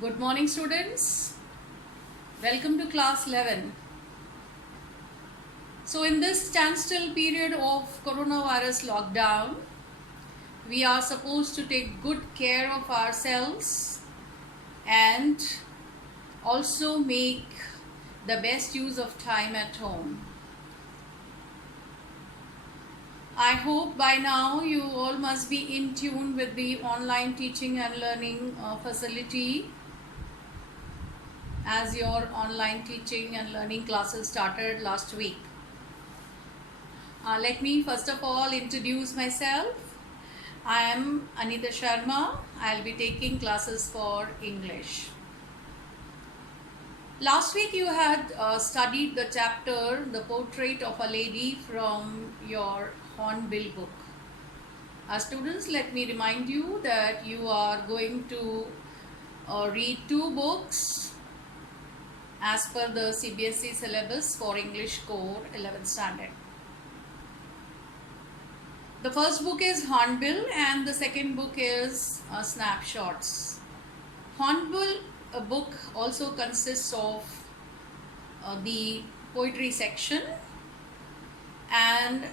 Good morning, students. Welcome to class 11. So, in this standstill period of coronavirus lockdown, we are supposed to take good care of ourselves and also make the best use of time at home. I hope by now you all must be in tune with the online teaching and learning facility, as your online teaching and learning classes started last week. Let me first of all introduce myself. I am Anita Sharma. I'll be taking classes for English. Last week you had studied the chapter The Portrait of a Lady from your Hornbill book. Students, let me remind you that you are going to read two books as per the CBSE syllabus for English Core 11th Standard. The first book is Hornbill and the second book is Snapshots. Hornbill book also consists of the poetry section, and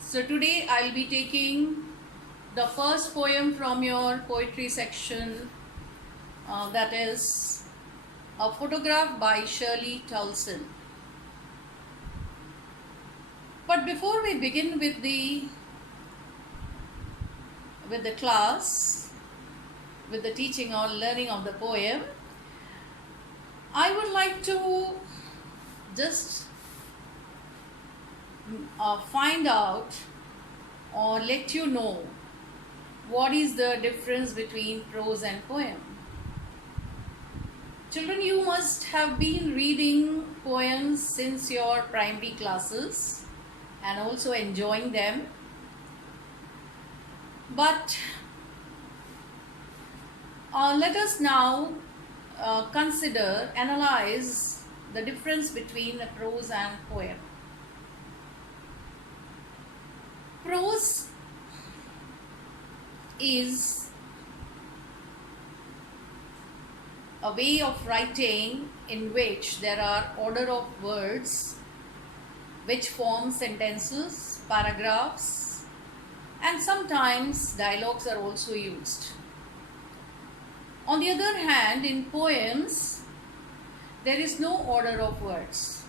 so today I'll be taking the first poem from your poetry section, that is a photograph by Shirley Towson. But before we begin with the class, with the teaching or learning of the poem, I would like to just find out or let you know what is the difference between prose and poem. Children, you must have been reading poems since your primary classes and also enjoying them. But let us now analyze the difference between a prose and poem. Prose is a way of writing in which there are order of words which form sentences, paragraphs, and sometimes dialogues are also used. On the other hand, in poems, there is no order of words.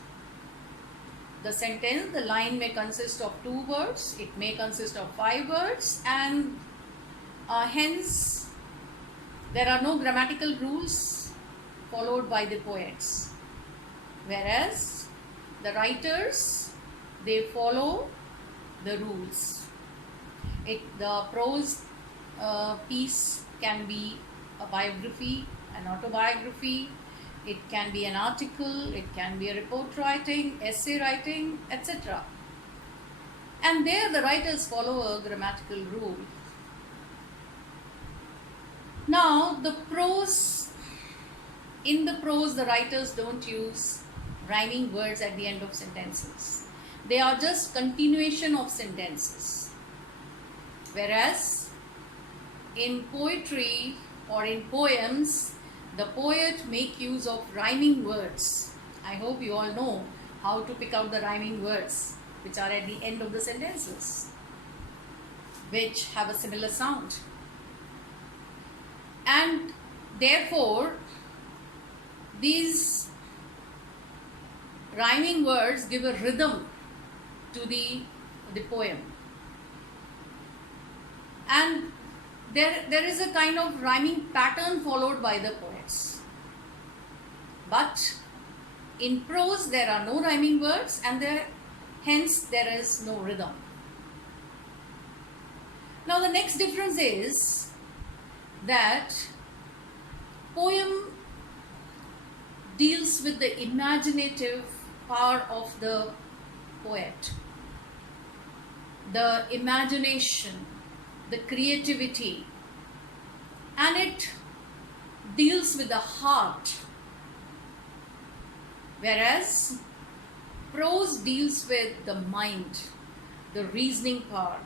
The sentence, the line may consist of 2 words, it may consist of 5 words, and hence there are no grammatical rules followed by the poets. Whereas the writers, they follow the rules. The prose piece can be a biography, an autobiography, it can be an article, it can be a report writing, essay writing, etc. And there the writers follow a grammatical rule. Now in the prose the writers don't use rhyming words at the end of sentences. They are just continuation of sentences. Whereas in poetry or in poems, the poet make use of rhyming words. I hope you all know how to pick out the rhyming words which are at the end of the sentences, which have a similar sound. And therefore, these rhyming words give a rhythm to the poem. And there is a kind of rhyming pattern followed by the poets. But in prose there are no rhyming words, and hence there is no rhythm. Now the next difference is that poem deals with the imaginative power of the poet, the imagination, the creativity, and it deals with the heart, whereas prose deals with the mind, the reasoning power,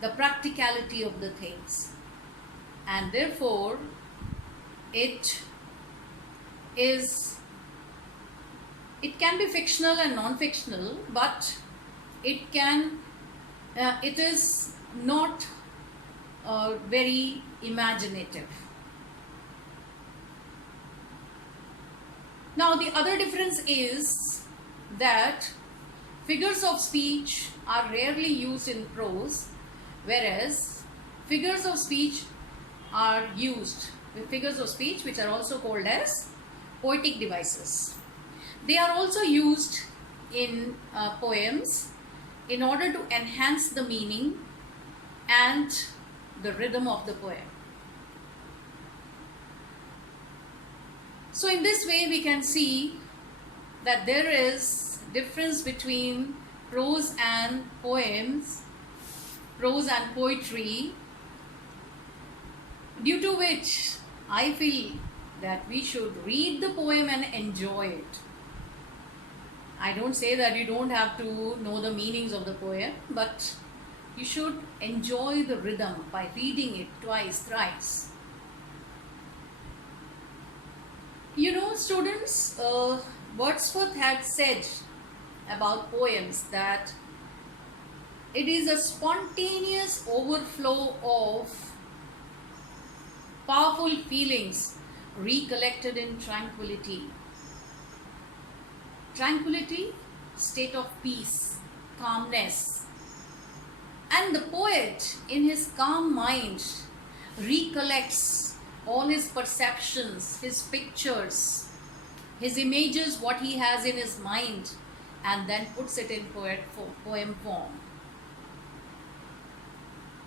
the practicality of the things. And therefore it is, it can be fictional and non-fictional, but it is not very imaginative. Now the other difference is that figures of speech are rarely used in prose, whereas figures of speech are used with figures of speech which are also called as poetic devices. They are also used in poems in order to enhance the meaning and the rhythm of the poem. So in this way we can see that there is difference between prose and poems, prose and poetry, due to which I feel that we should read the poem and enjoy it. I don't say that you don't have to know the meanings of the poem, but you should enjoy the rhythm by reading it twice, thrice. You know, students, Wordsworth had said about poems that it is a spontaneous overflow of powerful feelings recollected in tranquility. Tranquility, state of peace, calmness. And the poet, in his calm mind, recollects all his perceptions, his pictures, his images, what he has in his mind, and then puts it in poem form.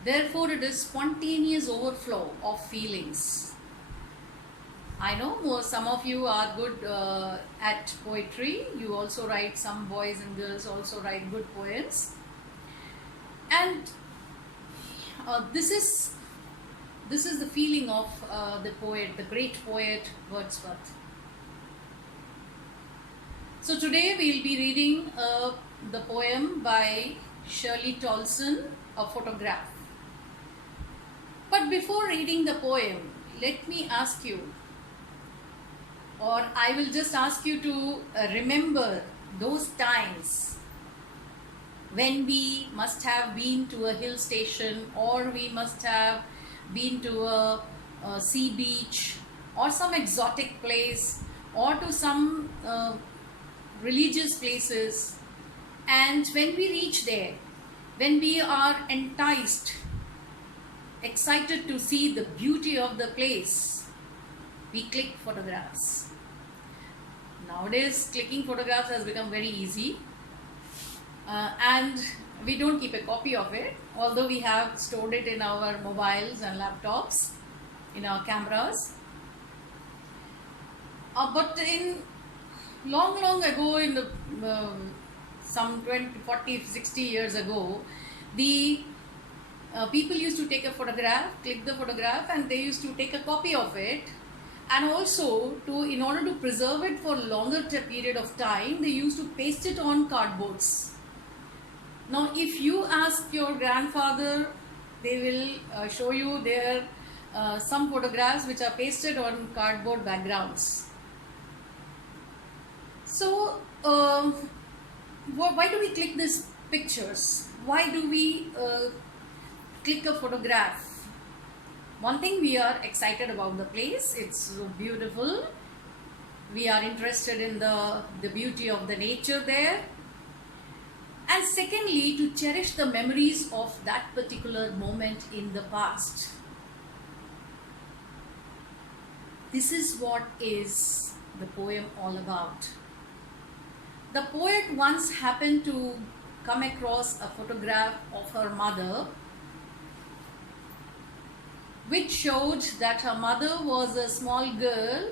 Therefore, it is spontaneous overflow of feelings. I know some of you are good at poetry. You also write, some boys and girls also write good poems. And this is the feeling of the poet, the great poet Wordsworth. So today we will be reading the poem by Shirley Tolson, A Photograph. But before reading the poem, let me ask you, or I will just ask you to remember those times when we must have been to a hill station, or we must have been to a sea beach, or some exotic place, or to some religious places. And when we reach there, when we are enticed, excited to see the beauty of the place, we click photographs. Nowadays, clicking photographs has become very easy, and we don't keep a copy of it, although we have stored it in our mobiles and laptops, in our cameras. But in long ago, in the some 20, 40, 60 years ago, the people used to take a photograph, click the photograph, and they used to take a copy of it. And also, in order to preserve it for a longer period of time, they used to paste it on cardboards. Now, if you ask your grandfather, they will show you there some photographs which are pasted on cardboard backgrounds. So, why do we click these pictures? Why do we click a photograph? One thing, we are excited about the place, it's so beautiful. We are interested in the beauty of the nature there. And secondly, to cherish the memories of that particular moment in the past. This is what is the poem all about. The poet once happened to come across a photograph of her mother, which showed that her mother was a small girl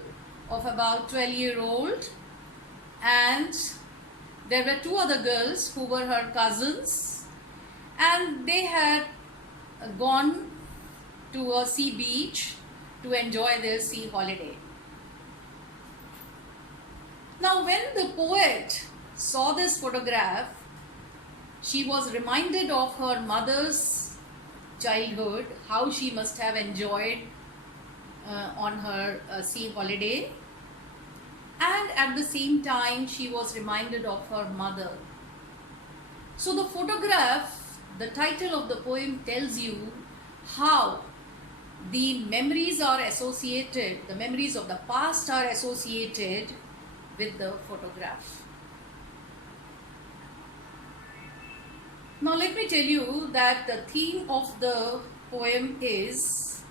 of about 12-year-old, and there were two other girls who were her cousins, and they had gone to a sea beach to enjoy their sea holiday. Now, when the poet saw this photograph, she was reminded of her mother's childhood, how she must have enjoyed on her sea holiday, and at the same time she was reminded of her mother. So the photograph, the title of the poem tells you how the memories are associated, the memories of the past are associated with the photograph. Now let me tell you that the theme of the poem is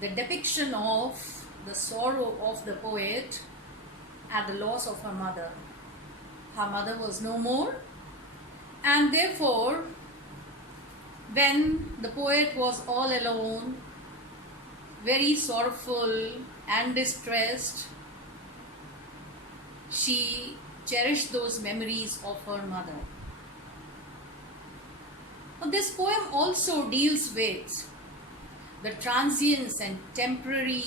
the depiction of the sorrow of the poet at the loss of her mother. Her mother was no more, and therefore when the poet was all alone, very sorrowful and distressed, she cherished those memories of her mother. Now, this poem also deals with the transience and temporary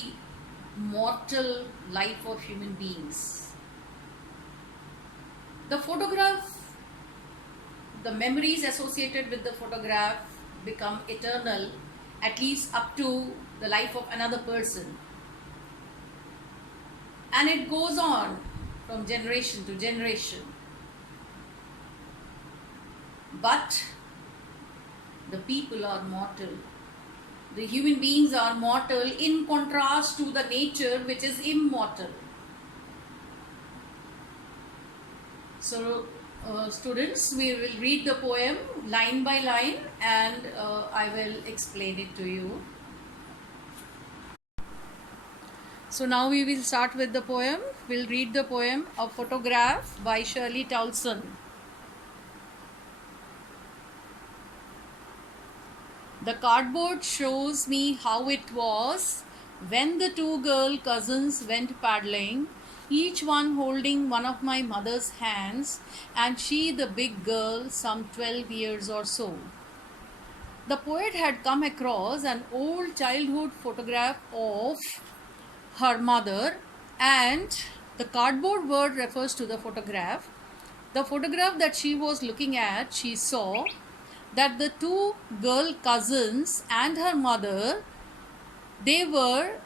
mortal life of human beings. The photograph, the memories associated with the photograph become eternal, at least up to the life of another person. And it goes on from generation to generation. But the people are mortal. The human beings are mortal in contrast to the nature which is immortal. So, students, we will read the poem line by line, and I will explain it to you. So now we will start with the poem. We'll read the poem A Photograph by Shirley Towson. The cardboard shows me how it was when the two girl cousins went paddling, each one holding one of my mother's hands, and she the big girl, some 12 years or so. The poet had come across an old childhood photograph of her mother, and the cardboard word refers to the photograph. The photograph that she was looking at, she saw that the two girl cousins and her mother, they were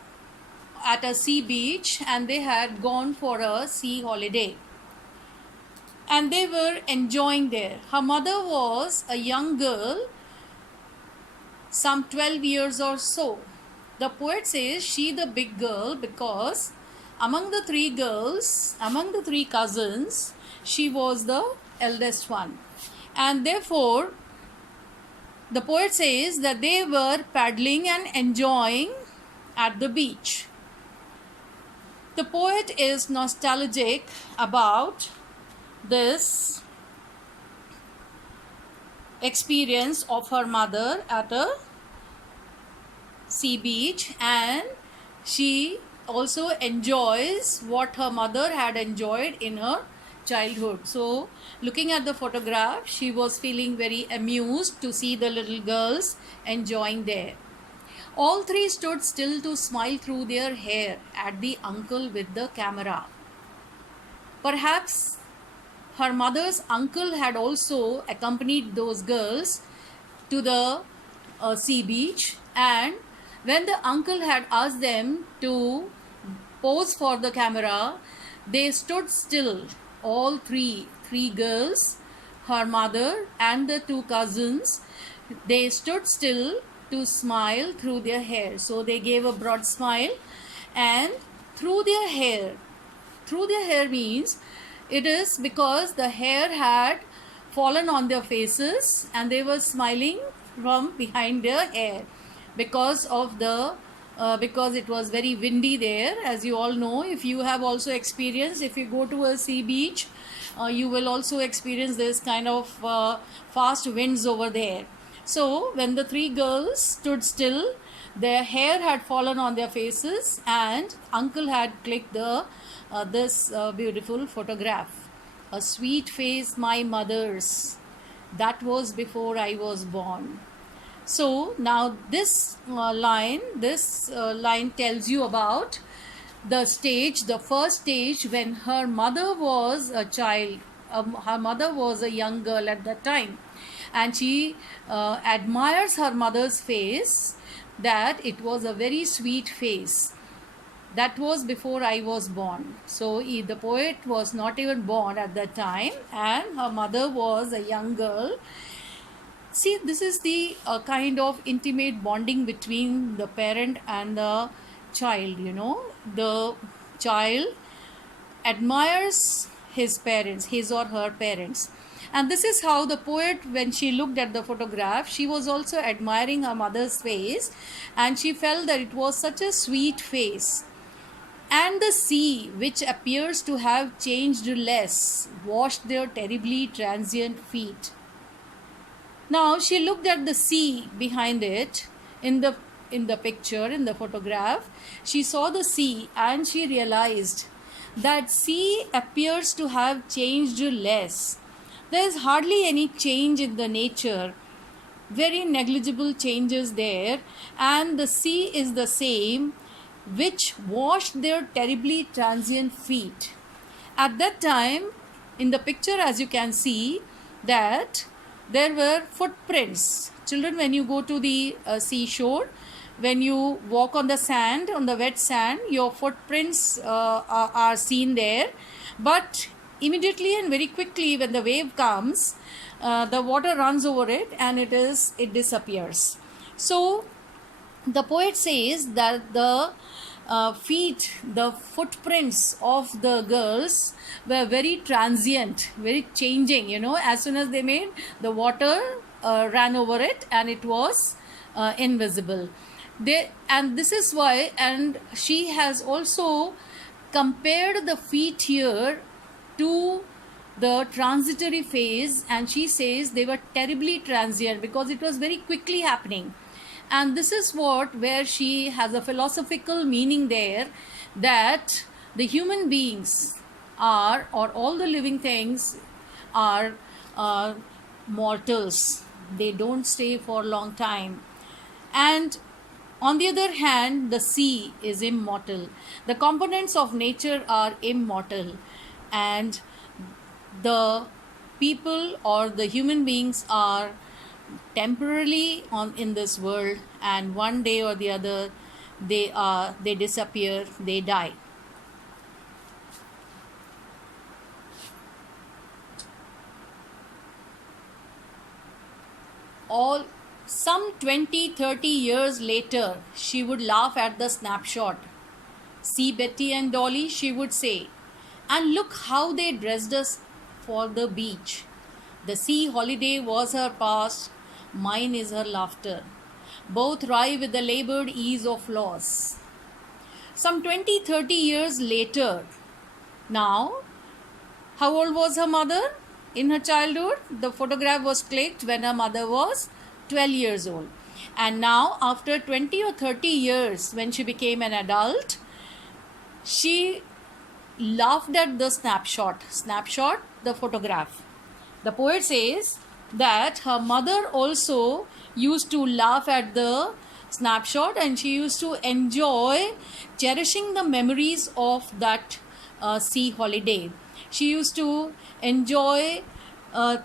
at a sea beach and they had gone for a sea holiday, and they were enjoying there. Her mother was a young girl, some 12 years or so. The poet says she the big girl because among the three girls, among the three cousins, she was the eldest one, and therefore the poet says that they were paddling and enjoying at the beach. The poet is nostalgic about this experience of her mother at a sea beach, and she also enjoys what her mother had enjoyed in her childhood. So, looking at the photograph, she was feeling very amused to see the little girls enjoying there. All three stood still to smile through their hair at the uncle with the camera. Perhaps her mother's uncle had also accompanied those girls to the sea beach, and when the uncle had asked them to pose for the camera, they stood still. All three girls, her mother and the two cousins, they stood still to smile through their hair. So they gave a broad smile, and through their hair. Through their hair means it is because the hair had fallen on their faces and they were smiling from behind their hair because of the because it was very windy there. As you all know, if you have also experienced, if you go to a sea beach, you will also experience this kind of fast winds over there. So when the three girls stood still, their hair had fallen on their faces and uncle had clicked the this beautiful photograph. A sweet face, my mother's, that was before I was born. So now this line tells you about the stage, the first stage when her mother was a child. Her mother was a young girl at that time, and she admires her mother's face that it was a very sweet face. That was before I was born. So the poet was not even born at that time, and her mother was a young girl. See, this is the kind of intimate bonding between the parent and the child. The child admires his parents, his or her parents. And this is how the poet, when she looked at the photograph, she was also admiring her mother's face, and she felt that it was such a sweet face. And the sea, which appears to have changed less, washed their terribly transient feet. Now she looked at the sea behind it in the picture, in the photograph. She saw the sea and she realized that sea appears to have changed less. There is hardly any change in the nature, very negligible changes there, and the sea is the same, which washed their terribly transient feet. At that time, in the picture, as you can see, that there were footprints. Children, when you go to the seashore, when you walk on the sand, on the wet sand, your footprints are seen there. But immediately and very quickly, when the wave comes, the water runs over it and it disappears. So the poet says that the the footprints of the girls were very transient, very changing. As soon as they made, the water ran over it and it was invisible. And this is why, and she has also compared the feet here to the transitory phase, and she says they were terribly transient because it was very quickly happening. And this is where she has a philosophical meaning there, that the human beings are, or all the living things are mortals. They don't stay for a long time. And on the other hand, the sea is immortal. The components of nature are immortal, and the people or the human beings are temporarily in this world, and one day or the other they disappear, they die. Some 20-30 years later, she would laugh at the snapshot. "See Betty and Dolly," she would say, "and look how they dressed us for the beach." The sea holiday was her past, mine is her laughter. Both ride with the labored ease of loss. Some 20-30 years later, now, how old was her mother in her childhood? The photograph was clicked when her mother was 12 years old. And now, after 20 or 30 years, when she became an adult, she laughed at the snapshot, the photograph. The poet says that her mother also used to laugh at the snapshot, and she used to enjoy cherishing the memories of that sea holiday. She used to enjoy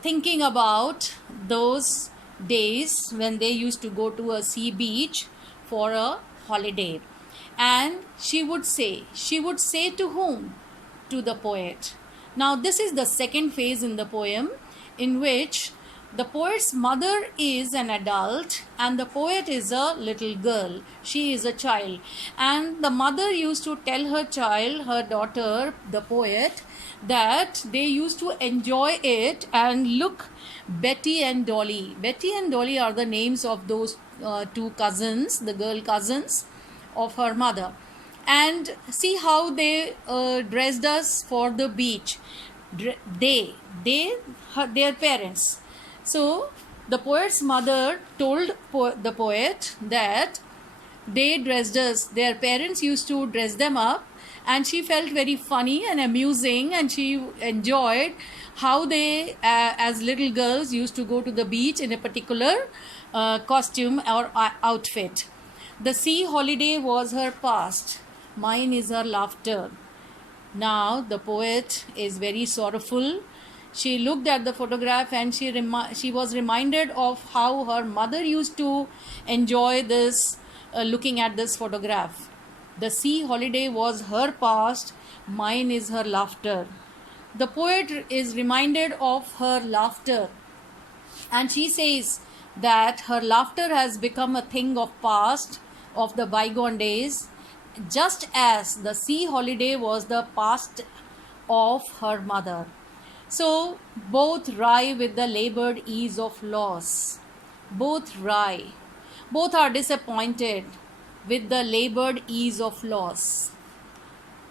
thinking about those days when they used to go to a sea beach for a holiday. And she would say to whom? To the poet. Now this is the second phase in the poem, in which the poet's mother is an adult and the poet is a little girl. She is a child. And the mother used to tell her child, her daughter, the poet, that they used to enjoy it. And look, Betty and Dolly. Betty and Dolly are the names of those two cousins, the girl cousins of her mother. And see how they dressed us for the beach. Their parents. So the poet's mother told the poet that they dressed us, their parents used to dress them up, and she felt very funny and amusing, and she enjoyed how they as little girls used to go to the beach in a particular costume or outfit. The sea holiday was her past, mine is her laughter. Now the poet is very sorrowful. She looked at the photograph and she was reminded of how her mother used to enjoy this looking at this photograph. The sea holiday was her past, mine is her laughter. The poet is reminded of her laughter, and she says that her laughter has become a thing of past, of the bygone days, just as the sea holiday was the past of her mother. So both wry with the labored ease of loss. Both wry. Both are disappointed with the labored ease of loss.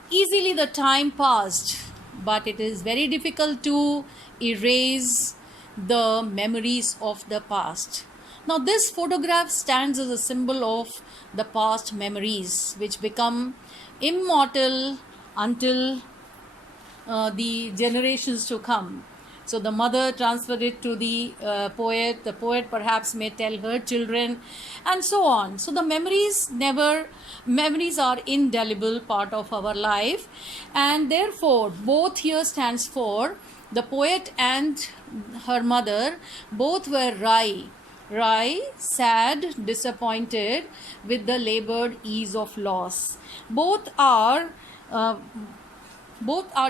Easily the time passed, but it is very difficult to erase the memories of the past. Now, this photograph stands as a symbol of the past memories, which become immortal until the generations to come. So the mother transferred it to the poet perhaps may tell her children, and so on. So the memories are indelible part of our life, and therefore both here stands for the poet and her mother. Both were wry, sad, disappointed with the labored ease of loss. Both are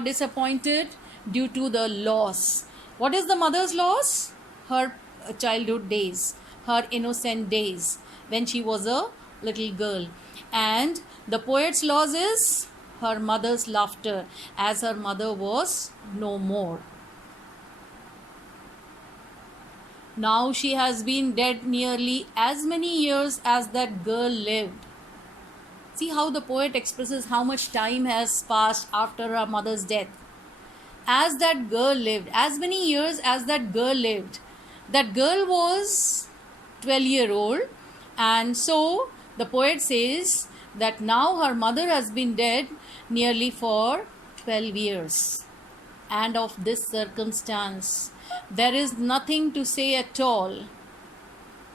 disappointed due to the loss. What is the mother's loss? Her childhood days, her innocent days when she was a little girl. And the poet's loss is her mother's laughter, as her mother was no more. Now she has been dead nearly as many years as that girl lived. See how the poet expresses how much time has passed after her mother's death. As that girl lived, as many years as that girl lived. That girl was 12-year-old, and so the poet says that now her mother has been dead nearly for 12 years. And of this circumstance, there is nothing to say at all.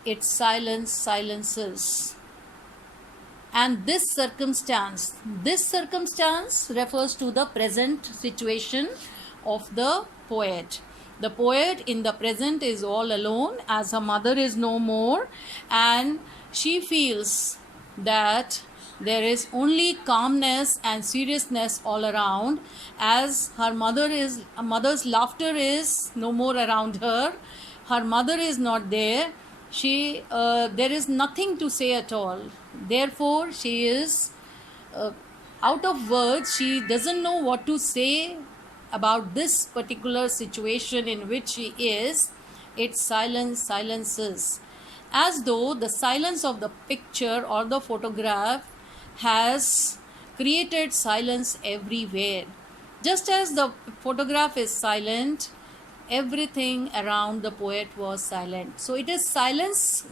Its silence silences. And this circumstance refers to the present situation of the poet. The poet in the present is all alone, as her mother is no more, and she feels that there is only calmness and seriousness all around, as her mother's laughter is no more around her. Her mother is not there. There is nothing to say at all. Therefore, she is out of words. She doesn't know what to say about this particular situation in which she is. Its silence silences, as though the silence of the picture or the photograph has created silence everywhere. Just as the photograph is silent, everything around the poet was silent. So it is silences,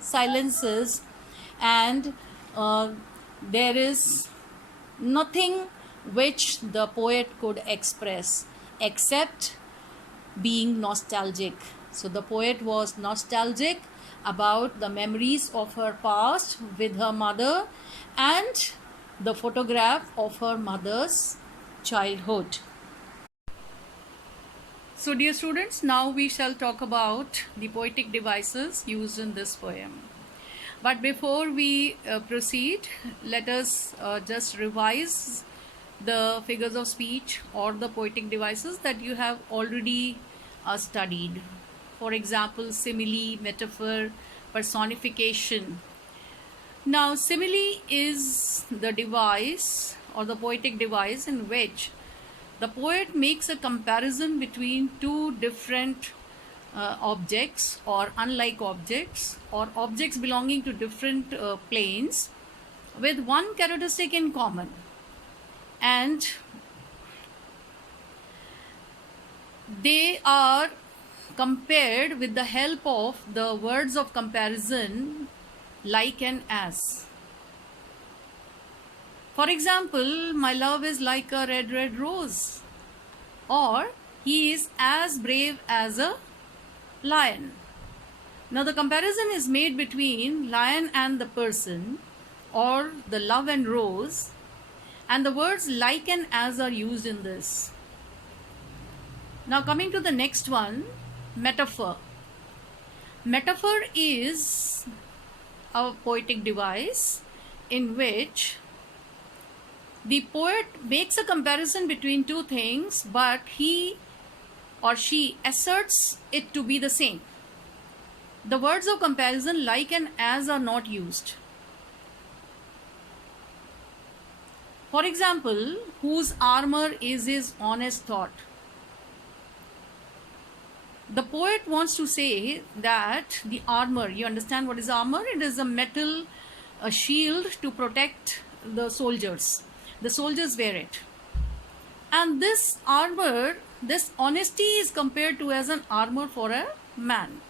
and there is nothing which the poet could express except being nostalgic. So the poet was nostalgic about the memories of her past with her mother and the photograph of her mother's childhood. So dear students, now we shall talk about the poetic devices used in this poem. But before we proceed, let us just revise the figures of speech or the poetic devices that you have already studied. For example, simile, metaphor, personification. Now, simile is the device or the poetic device in which the poet makes a comparison between two different objects or unlike objects, or objects belonging to different planes with one characteristic in common, and they are compared with the help of the words of comparison like and as. For example, my love is like a red, red rose, or he is as brave as a lion. Now the comparison is made between lion and the person, or the love and rose, and the words like and as are used in this. Now coming to the next one, metaphor. Metaphor is a poetic device in which the poet makes a comparison between two things, but he or she asserts it to be the same. The words of comparison like and as are not used. For example, whose armor is his honest thought? The poet wants to say that the armor, you understand what is armor? It is a metal a shield to protect the soldiers. The soldiers wear it. And this armor, this honesty is compared to as an armor for a man.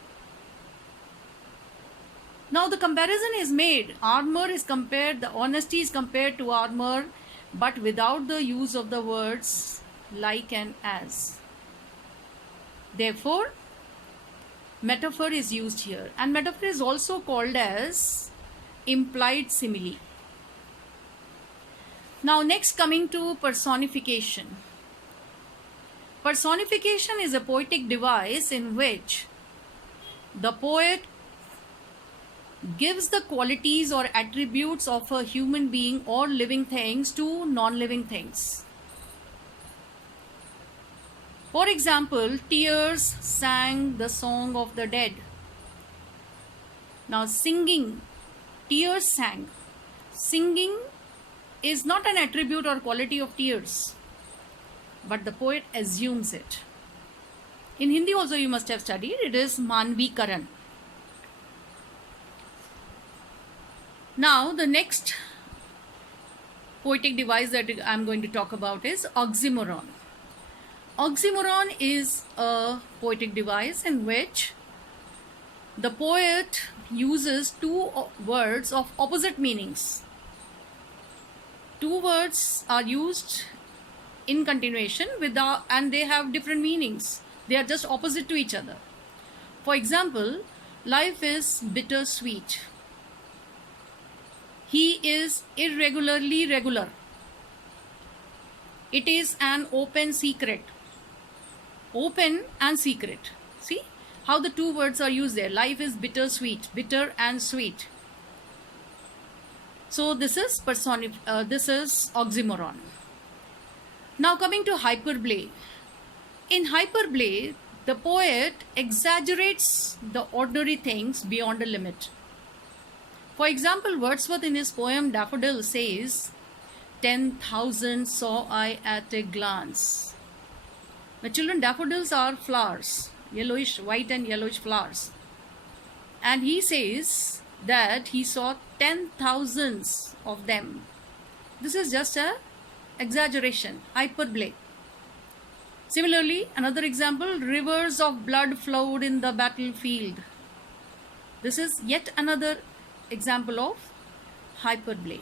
Now the comparison is made. Armor is compared, the honesty is compared to armor, but without the use of the words like and as. Therefore, metaphor is used here, and metaphor is also called as implied simile. Now next, coming to personification. Personification is a poetic device in which the poet gives the qualities or attributes of a human being or living things to non-living things. For example, tears sang the song of the dead. Now singing, tears sang. Singing is not an attribute or quality of tears, but the poet assumes it. In Hindi also you must have studied, it is Manvikaran. Now the next poetic device that I am going to talk about is oxymoron. Oxymoron is a poetic device in which the poet uses two words of opposite meanings. Two words are used in continuation and they have different meanings. They are just opposite to each other. For example, life is bittersweet. He is irregularly regular. It is an open secret. Open and secret. See how the two words are used there. Life is bittersweet, bitter and sweet. So this is oxymoron. Now coming to hyperbole. In hyperbole, the poet exaggerates the ordinary things beyond a limit. For example, Wordsworth in his poem Daffodil says, 10,000 saw I at a glance. Now children, daffodils are flowers, yellowish, white and yellowish flowers. And he says that he saw 10,000s of them. This is just a exaggeration, hyperbole. Similarly, another example, rivers of blood flowed in the battlefield. This is yet another example of hyperbole.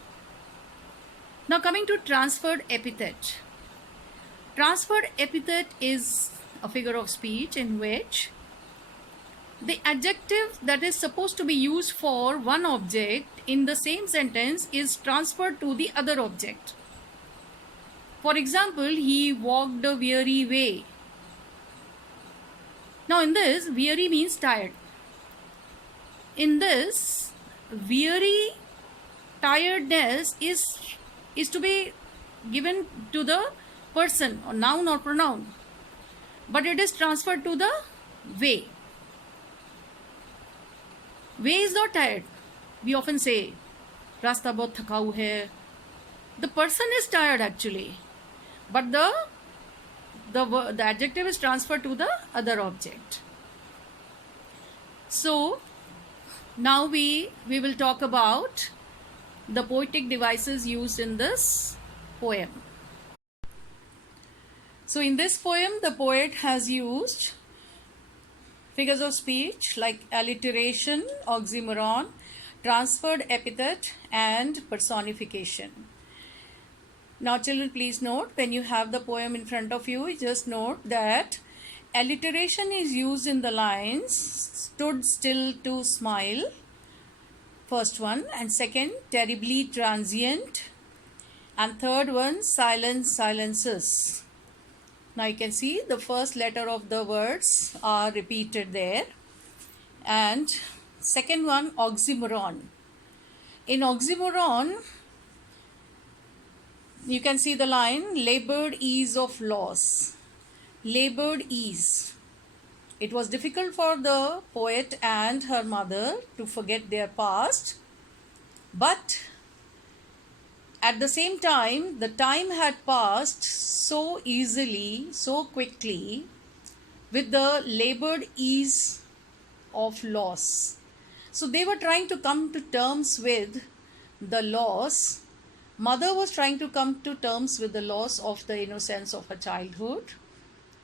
Now coming to transferred epithet. Transferred epithet is a figure of speech in which the adjective that is supposed to be used for one object in the same sentence is transferred to the other object. For example, he walked a weary way. Now in this, weary means tired. In this, weary tiredness is to be given to the person or noun or pronoun, but it is transferred to the way. Way is not tired. We often say rasta bahut thakau hai. The person is tired actually, but the adjective is transferred to the other object. So now we will talk about the poetic devices used in this poem. So in this poem, the poet has used figures of speech like alliteration, oxymoron, transferred epithet and personification. Now children, please note, when you have the poem in front of you, just note that alliteration is used in the lines stood still to smile, first one, and second, terribly transient, and third one, silence silences. Now you can see the first letter of the words are repeated there, and second one, oxymoron. In oxymoron, you can see the line labored ease of loss. Labored ease. It was difficult for the poet and her mother to forget their past, but at the same time, the time had passed so easily, so quickly, with the labored ease of loss. So they were trying to come to terms with the loss. Mother was trying to come to terms with the loss of the innocence of her childhood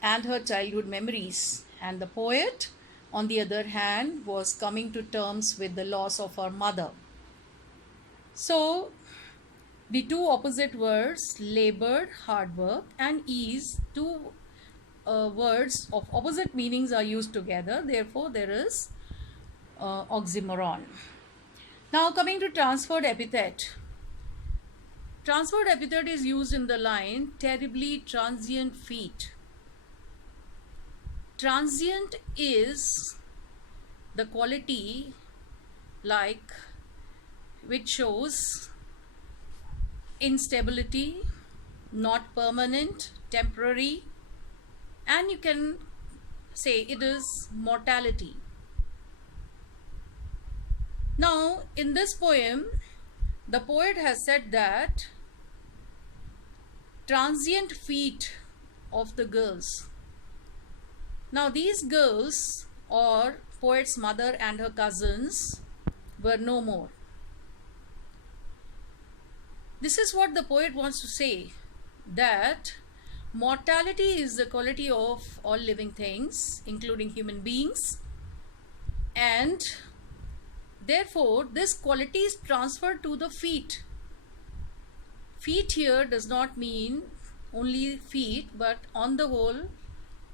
and her childhood memories. And the poet, on the other hand, was coming to terms with the loss of her mother. So the two opposite words, labored, hard work, and ease, two words of opposite meanings are used together. Therefore, there is oxymoron. Now, coming to transferred epithet. Transferred epithet is used in the line terribly transient feat. Transient is the quality like which shows instability, not permanent, temporary, and you can say it is mortality. Now, in this poem, the poet has said that transient feat of the girls. Now, these girls, or poet's mother and her cousins, were no more. This is what the poet wants to say, that mortality is the quality of all living things, including human beings, and therefore this quality is transferred to the feet. Feet here does not mean only feet, but on the whole,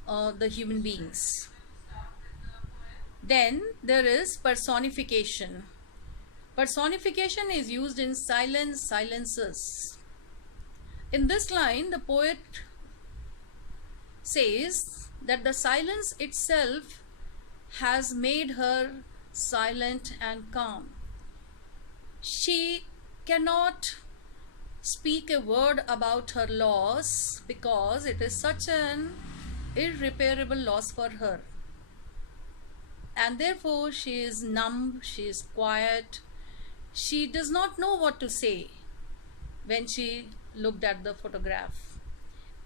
the human beings. Then there is personification. Personification is used in silence, silences. In this line, the poet says that the silence itself has made her silent and calm. She cannot speak a word about her loss because it is such an irreparable loss for her. And therefore she is numb, she is quiet. She does not know what to say when she looked at the photograph,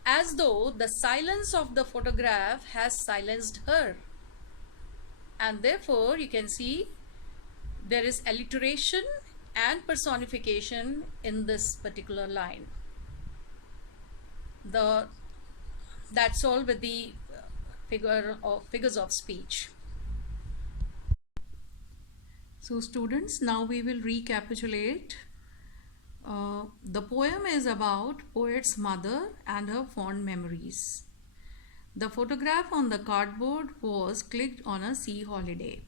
as though the silence of the photograph has silenced her. And therefore you can see there is alliteration and personification in this particular line. That's all with the figures of speech. So students, now we will recapitulate. The poem is about poet's mother and her fond memories. The photograph on the cardboard was clicked on a sea holiday.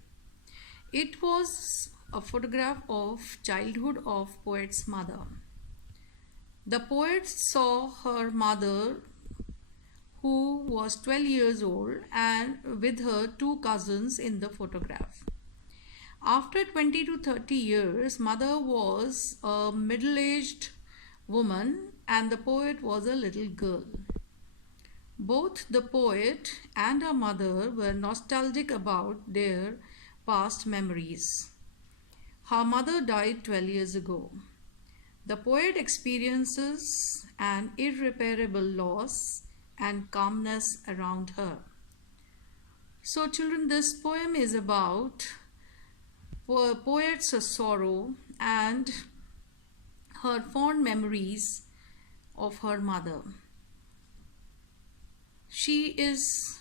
It was a photograph of childhood of poet's mother. The poet saw her mother, who was 12 years old, and with her two cousins in the photograph. After 20 to 30 years, mother was a middle-aged woman and the poet was a little girl. Both the poet and her mother were nostalgic about their past memories. Her mother died 12 years ago. The poet experiences an irreparable loss and calmness around her. So children, this poem is about poet's sorrow and her fond memories of her mother. She is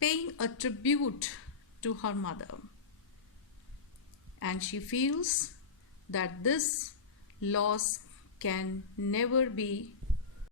paying a tribute to her mother, and she feels that this loss can never be